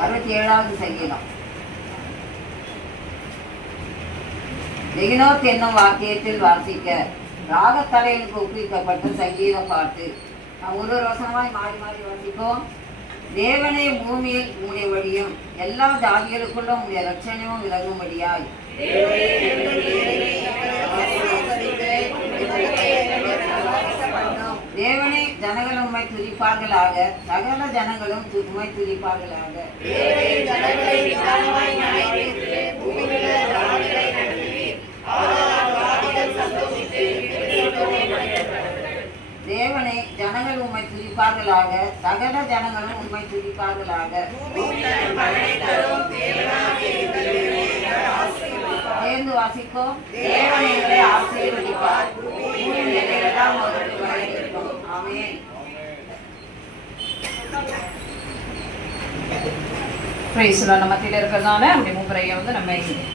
67வது சங்கீதம். எகினோத் என்னும் வாக்கியத்தில் வாசிக்க ராகத்தலையனுக்கு ஒப்புவிக்கப்பட்ட சங்கீத பாட்டு. ஒரு வசனமாய் மாறி மாறி வாசிப்போம். தேவனே, பூமியில் உம்முடைய வழியும் எல்லா ஜாதிகளுக்குள்ளும் உம்முடைய ரட்சணையும் விலகும்படியாய் தேவனே, ஜனங்கள் உம்மை துதிப்பார்களாக, சகல ஜனங்களும் உம்மை துதிப்பார்களாக. தேவனே, ஜனங்கள் உம்மை துதிப்பார்களாக, சகல ஜனங்களும் உம்மை துதிப்பார்களாக. சேர்ந்து வாசிப்போம். தேவன் எங்களை ஆசீர்வதிப்பார். ஆமென். Praise the Lord. நம்ம மத்தியில இருக்கிறதால அப்படி மூப்பரையை நம்ம